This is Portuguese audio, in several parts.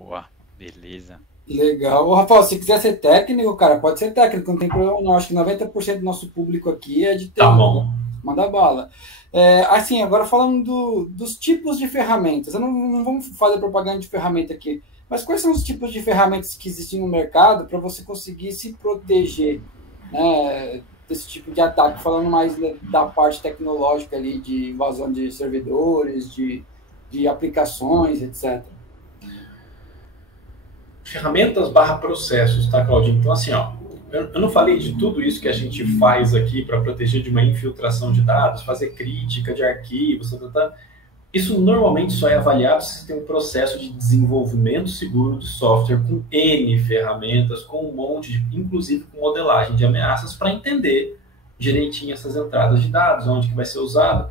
Boa, beleza. Legal. Ô, Rafael, se quiser ser técnico, cara, pode ser técnico, não tem problema não. Acho que 90% do nosso público aqui é de TI. Tá bom. Manda bala. Assim, agora falando dos tipos de ferramentas. Eu não vamos fazer propaganda de ferramenta aqui, mas quais são os tipos de ferramentas que existem no mercado para você conseguir se proteger, né, desse tipo de ataque? Falando mais da parte tecnológica ali, de invasão de servidores, de aplicações, etc. Ferramentas barra processos, tá, Claudinho? Então, assim, ó, eu não falei de tudo isso que a gente faz aqui para proteger de uma infiltração de dados, fazer crítica de arquivos, Isso normalmente só é avaliado se você tem um processo de desenvolvimento seguro de software com N ferramentas, com um monte de, inclusive com modelagem de ameaças, para entender direitinho essas entradas de dados, onde que vai ser usado.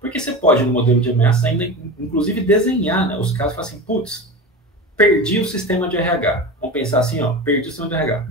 Porque você pode, no modelo de ameaça, ainda, inclusive, desenhar, né, os casos, falar assim, putz, perdi o sistema de RH. Vamos pensar assim, ó, perdi o sistema de RH.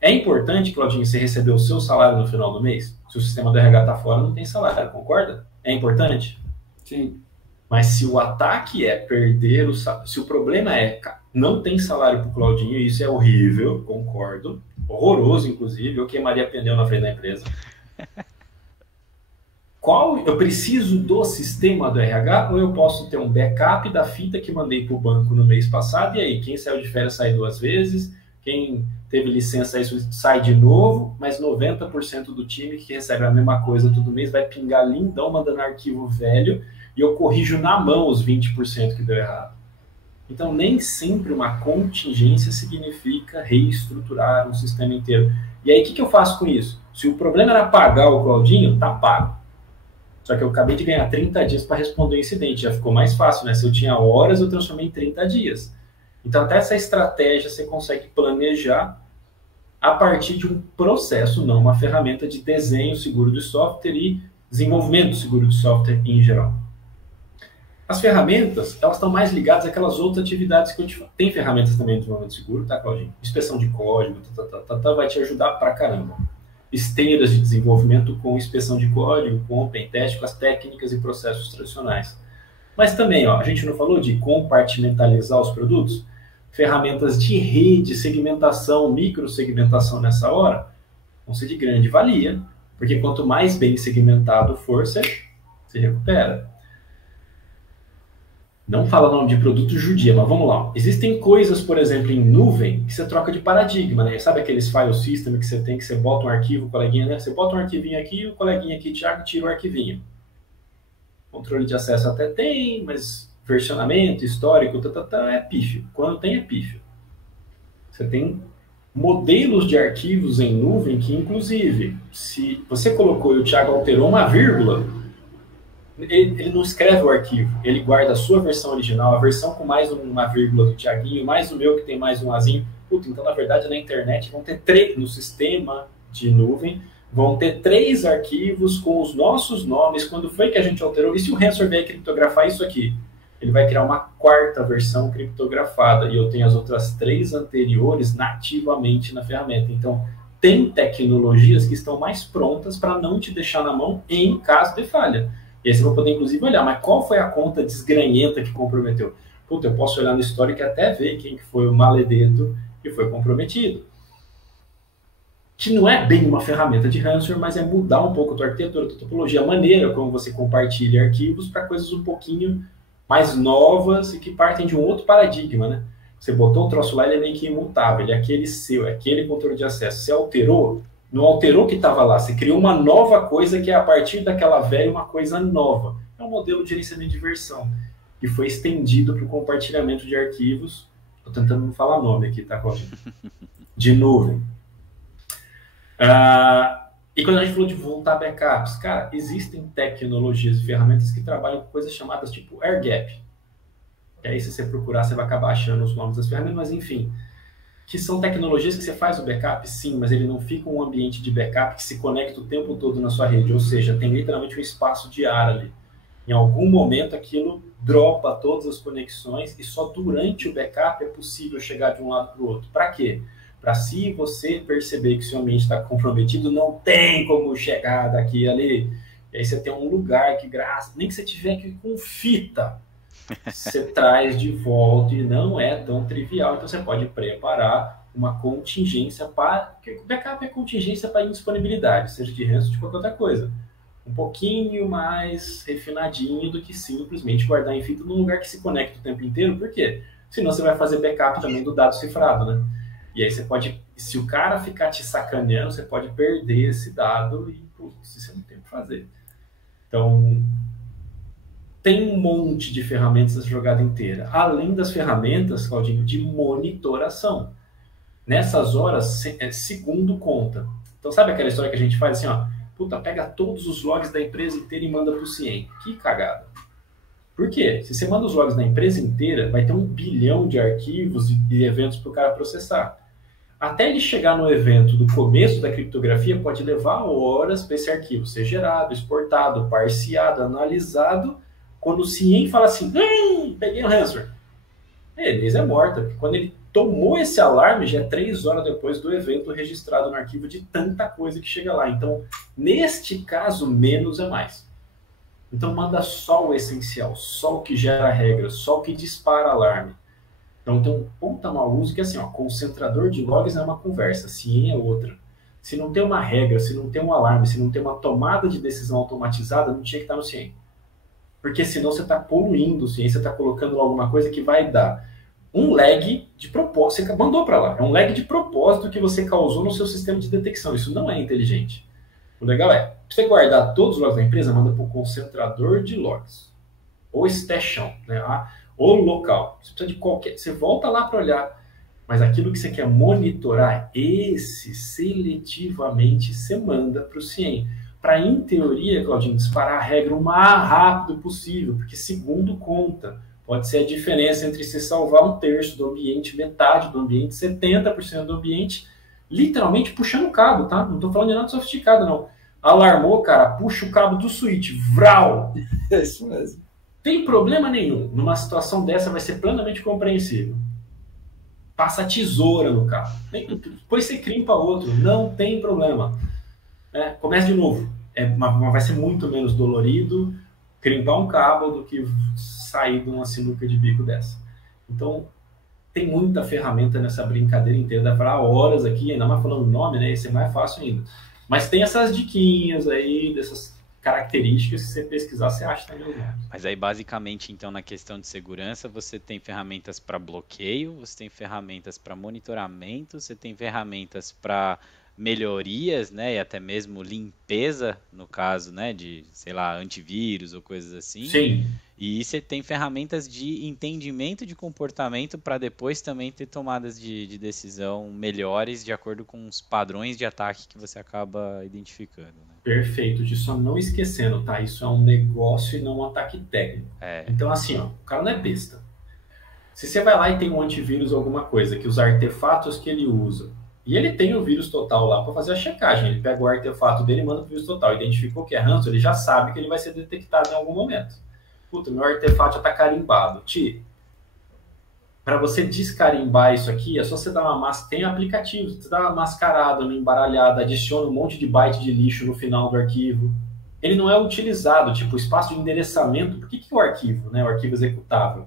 É importante, Claudinho, você receber o seu salário no final do mês? Se o sistema do RH está fora, não tem salário, concorda? É importante? Sim. Mas se o ataque é perder o salário, se o problema é não tem salário para o Claudinho, isso é horrível, concordo, horroroso, inclusive, eu queimaria pneu na frente da empresa. Eu preciso do sistema do RH ou eu posso ter um backup da fita que mandei para o banco no mês passado e aí, quem saiu de férias sai 2 vezes, quem teve licença sai de novo, mas 90% do time que recebe a mesma coisa todo mês vai pingar lindão mandando arquivo velho e eu corrijo na mão os 20% que deu errado. Então, nem sempre uma contingência significa reestruturar um sistema inteiro. E aí, o que eu faço com isso? Se o problema era pagar o Claudinho, tá pago. Só que eu acabei de ganhar 30 dias para responder o incidente. Já ficou mais fácil, né? Se eu tinha horas, eu transformei em 30 dias. Então, até essa estratégia você consegue planejar a partir de um processo, não uma ferramenta de desenho seguro de software e desenvolvimento seguro de software em geral. As ferramentas, elas estão mais ligadas àquelas outras atividades que eu te falo. Tem ferramentas também de desenvolvimento seguro, tá, Claudinho? Inspeção de código, vai te ajudar pra caramba. Esteiras de desenvolvimento com inspeção de código, com open test, com as técnicas e processos tradicionais. Mas também, ó, a gente não falou de compartimentalizar os produtos? Ferramentas de rede, segmentação, microsegmentação nessa hora, vão ser de grande valia, porque quanto mais bem segmentado for, você recupera. Não fala nome de produto judia, mas vamos lá. Existem coisas, por exemplo, em nuvem, que você troca de paradigma, né? Sabe aqueles file system que você tem, que você bota um arquivo, o coleguinha, né? Você bota um arquivinho aqui, o coleguinha aqui, Thiago, tira o arquivinho. Controle de acesso até tem, mas versionamento, histórico, é pífio. Quando tem, é pífio. Você tem modelos de arquivos em nuvem que, inclusive, se você colocou e o Thiago alterou uma vírgula, ele não escreve o arquivo, ele guarda a sua versão original, a versão com mais uma vírgula do Thiaguinho, mais o meu que tem mais um azinho. Puta, então, na verdade, na internet vão ter 3, no sistema de nuvem, vão ter 3 arquivos com os nossos nomes, quando foi que a gente alterou, e se o Ransomware vier criptografar isso aqui? Ele vai criar uma 4ª versão criptografada, e eu tenho as outras 3 anteriores nativamente na ferramenta. Então, tem tecnologias que estão mais prontas para não te deixar na mão em caso de falha. E aí você vai poder, inclusive, olhar, mas qual foi a conta desgranhenta que comprometeu? Puta, eu posso olhar no histórico e até ver quem que foi o maledeto que foi comprometido. Que não é bem uma ferramenta de ransomware, mas é mudar um pouco a tua arquitetura, a tua topologia, a maneira como você compartilha arquivos para coisas um pouquinho mais novas e que partem de um outro paradigma, né? Você botou um troço lá, ele é meio que imutável, ele é aquele seu, é aquele controle de acesso. Você alterou, não alterou o que estava lá, você criou uma nova coisa que é a partir daquela velha uma coisa nova. É um modelo de gerenciamento de versão que foi estendido para o compartilhamento de arquivos. Estou tentando não falar nome aqui, tá, Cláudio? De nuvem. E quando a gente falou de voltar backups, cara, existem tecnologias e ferramentas que trabalham com coisas chamadas tipo air gap. E aí, se você procurar, você vai acabar achando os nomes das ferramentas, mas enfim, que são tecnologias que você faz o backup, sim, mas ele não fica um ambiente de backup que se conecta o tempo todo na sua rede, ou seja, tem literalmente um espaço de ar ali. Em algum momento aquilo dropa todas as conexões e só durante o backup é possível chegar de um lado para o outro. Para quê? Para se você perceber que seu ambiente está comprometido, não tem como chegar daqui e ali. E aí você tem um lugar que, nem que você tiver aqui com fita, você traz de volta e não é tão trivial. Então você pode preparar uma contingência para... Backup é contingência para indisponibilidade, seja de ransom ou de qualquer outra coisa. Um pouquinho mais refinadinho do que simplesmente guardar em fita num lugar que se conecta o tempo inteiro. Por quê? Senão você vai fazer backup também do dado cifrado, né? E aí você pode, se o cara ficar te sacaneando, você pode perder esse dado e, putz, você não tem o que fazer. Então, tem um monte de ferramentas nessa jogada inteira. Além das ferramentas, Claudinho, de monitoração. Nessas horas, segundo conta. Então, sabe aquela história que a gente faz assim, ó? Puta, pega todos os logs da empresa inteira e manda pro CIEM. Que cagada. Por quê? Se você manda os logs da empresa inteira, vai ter 1 bilhão de arquivos e eventos para o cara processar. Até ele chegar no evento do começo da criptografia, pode levar horas para esse arquivo ser gerado, exportado, parseado, analisado. Quando o CIEM fala assim, peguei um ransomware, beleza, é morta. Porque quando ele tomou esse alarme, já é 3 horas depois do evento registrado no arquivo de tanta coisa que chega lá. Então, neste caso, menos é mais. Então, manda só o essencial, só o que gera regra, só o que dispara alarme. Então, tem um puta mau uso que é assim, ó, concentrador de logs é uma conversa, CIEM é outra. Se não tem uma regra, se não tem um alarme, se não tem uma tomada de decisão automatizada, não tinha que estar no CIEM. Porque senão você está poluindo o CIEM, você está colocando alguma coisa que vai dar um lag de propósito, você mandou para lá, é um lag de propósito que você causou no seu sistema de detecção. Isso não é inteligente. O legal é, para você guardar todos os logs da empresa, manda para o concentrador de logs. Ou stashão, né? Ou local. Você precisa de qualquer... Você volta lá para olhar. Mas aquilo que você quer monitorar, esse seletivamente você manda para o CIEM. Para, em teoria, Claudinho, disparar a regra o mais rápido possível. Porque, segundo conta, pode ser a diferença entre você salvar 1/3 do ambiente, metade do ambiente, 70% do ambiente, literalmente puxando o cabo, tá? Não estou falando de nada sofisticado, não. Alarmou, cara, puxa o cabo do switch, vral! É isso mesmo. Tem problema nenhum. Numa situação dessa vai ser plenamente compreensível. Passa a tesoura no cabo. Depois você crimpa outro, não tem problema. Começa de novo. Mas vai ser muito menos dolorido crimpar um cabo do que sair de uma sinuca de bico dessa. Então, tem muita ferramenta nessa brincadeira inteira. Dá para horas aqui, ainda mais falando o nome, né? Esse é mais fácil ainda. Mas tem essas diquinhas aí, dessas características, se você pesquisar, você acha também. Mas aí, basicamente, então, na questão de segurança, você tem ferramentas para bloqueio, você tem ferramentas para monitoramento, você tem ferramentas para melhorias, né, e até mesmo limpeza, no caso, né, de, sei lá, antivírus ou coisas assim. Sim. E você tem ferramentas de entendimento de comportamento para depois também ter tomadas de decisão melhores de acordo com os padrões de ataque que você acaba identificando, né? Perfeito, de só não esquecendo, tá? Isso é um negócio e não um ataque técnico. Então, assim, ó, o cara não é besta. Se você vai lá e tem um antivírus ou alguma coisa, que os artefatos que ele usa, e ele tem o vírus total lá para fazer a checagem, ele pega o artefato dele e manda pro vírus total, identificou que é ranço, ele já sabe que ele vai ser detectado em algum momento. Puta, meu artefato já tá carimbado. Para você descarimbar isso aqui, é só você dar uma tem aplicativos, você dá uma mascarada, uma embaralhada, adiciona um monte de byte de lixo no final do arquivo. Ele não é utilizado, tipo, o espaço de endereçamento. Por que é o arquivo, né? O arquivo executável.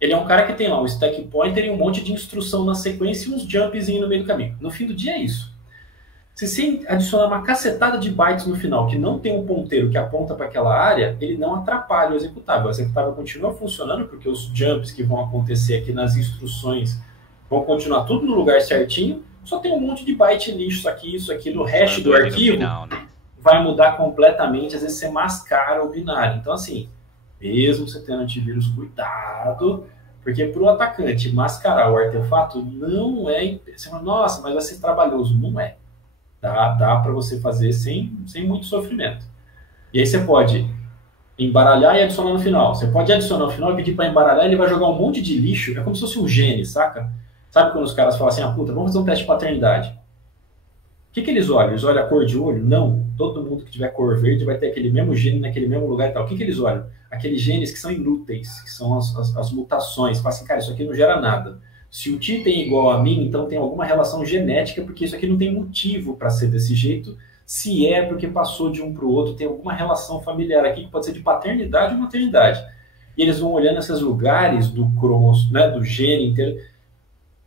Ele é um cara que tem lá um stack pointer e um monte de instrução na sequência e uns jumpzinhos no meio do caminho. No fim do dia é isso. Se você adicionar uma cacetada de bytes no final que não tem um ponteiro que aponta para aquela área, ele não atrapalha o executável. O executável continua funcionando porque os jumps que vão acontecer aqui nas instruções vão continuar tudo no lugar certinho, só tem um monte de byte lixo, isso aqui, no hash do arquivo final, né? Vai mudar completamente, às vezes você mascara o binário. Então, assim, mesmo você tendo antivírus, cuidado, porque para o atacante mascarar o artefato não é... Você fala, nossa, mas vai ser trabalhoso. Não é. Dá para você fazer sem muito sofrimento. E aí você pode embaralhar e adicionar no final. Você pode adicionar no final e pedir para embaralhar, ele vai jogar um monte de lixo. É como se fosse um gene, saca? Sabe quando os caras falam assim, puta, vamos fazer um teste de paternidade. O que eles olham? Eles olham a cor de olho? Não. Todo mundo que tiver cor verde vai ter aquele mesmo gene naquele mesmo lugar e tal. O que eles olham? Aqueles genes que são inúteis, que são as mutações. Fala assim, cara, isso aqui não gera nada. Se o Ti tem igual a mim, então tem alguma relação genética, porque isso aqui não tem motivo para ser desse jeito. Se é porque passou de um para o outro, tem alguma relação familiar aqui que pode ser de paternidade ou maternidade. e eles vão olhando esses lugares do Cronos, né, do gene inteiro,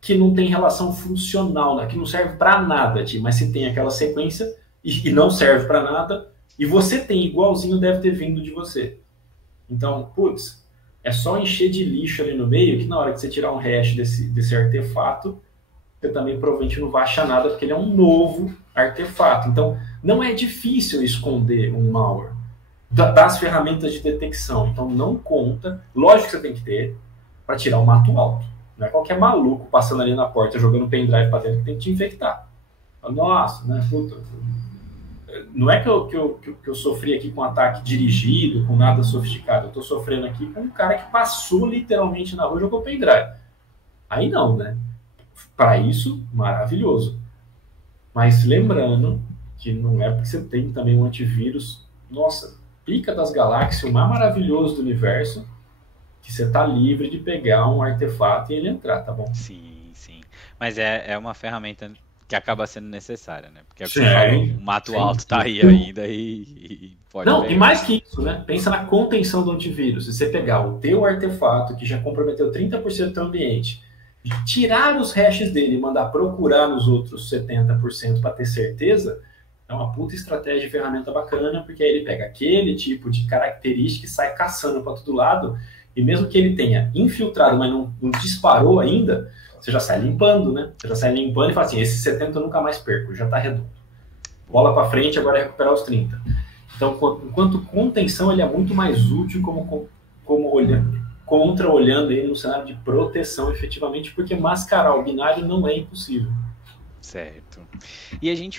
que não tem relação funcional, né, que não serve para nada, mas se tem aquela sequência e não serve para nada, e você tem igualzinho, deve ter vindo de você. Então, putz, é só encher de lixo ali no meio, que na hora que você tirar um hash desse artefato, você também provavelmente não vai achar nada, porque ele é um novo artefato. Então, não é difícil esconder um malware das ferramentas de detecção. Então, não conta. Lógico que você tem que ter para tirar o mato alto. Não é qualquer maluco passando ali na porta, jogando pendrive para dentro que tem que te infectar. Nossa, né? Puta. Não é que eu sofri aqui com ataque dirigido, com nada sofisticado. Eu estou sofrendo aqui com um cara que passou literalmente na rua e jogou pendrive. Aí não, né? Para isso, maravilhoso. Mas lembrando que não é porque você tem também um antivírus, nossa, pica das galáxias, o mais maravilhoso do universo, que você tá livre de pegar um artefato e ele entrar, tá bom? Sim, sim. Mas é uma ferramenta que acaba sendo necessária, né? Porque é o que você falou, o mato alto tá aí ainda e pode... Não, e mais que isso, né? Pensa na contenção do antivírus. Se você pegar o teu artefato, que já comprometeu 30% do teu ambiente, tirar os hashes dele e mandar procurar nos outros 70% para ter certeza, é uma puta estratégia de ferramenta bacana, porque aí ele pega aquele tipo de característica e sai caçando para todo lado, e mesmo que ele tenha infiltrado, mas não disparou ainda, você já sai limpando, né? Você já sai limpando e fala assim, esse 70 eu nunca mais perco, já tá redondo. Bola para frente, agora é recuperar os 30. Então, enquanto contenção, ele é muito mais útil como olhando ele no cenário de proteção, efetivamente, porque mascarar o binário não é impossível. Certo. E a gente